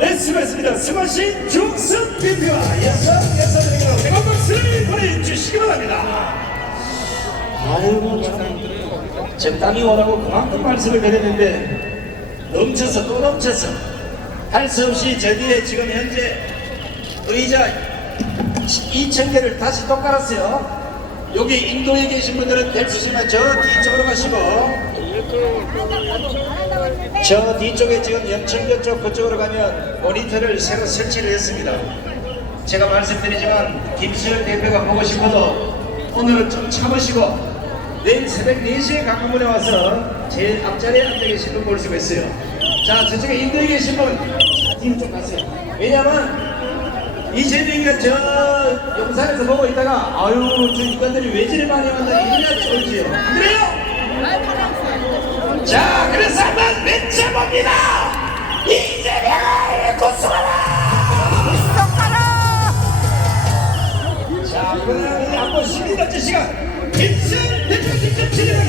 네, 수고했습니다. 수고하신 중승 대표와 여성 여사들에게도 뜨거운 박수를 보내주시기 바랍니다. 아이고, 참. 적당히 오라고 그만큼 말씀을 드렸는데, 넘쳐서 또 넘쳐서, 할 수 없이 저 뒤에 지금 현재 의자 2,000개를 다시 또 깔았어요. 여기 인도에 계신 분들은 있지만 저 뒤쪽으로 가시고, 저 뒤쪽에 지금 연천교 쪽 그쪽으로 가면 모니터를 새로 설치를 했습니다. 제가 말씀드리지만 김수현 대표가 보고 싶어도 오늘은 좀 참으시고 내일 새벽 4시에 강문에 와서 제일 앞자리에 앉아 계신 분볼 수가 있어요. 자 저쪽에 인도에 계신 분 뒤로 좀 가세요. 왜냐면 이재명이가 저 영상에서 보고 있다가 아유 저 인간들이 왜 저리 많이 왔나 이래야 그래요? 자, 그래서 한번 외쳐봅니다! 이재명을 고소하라! 자, 그러면 앞으로 12번째 시간 김승 대표 직접 진행하겠습니다.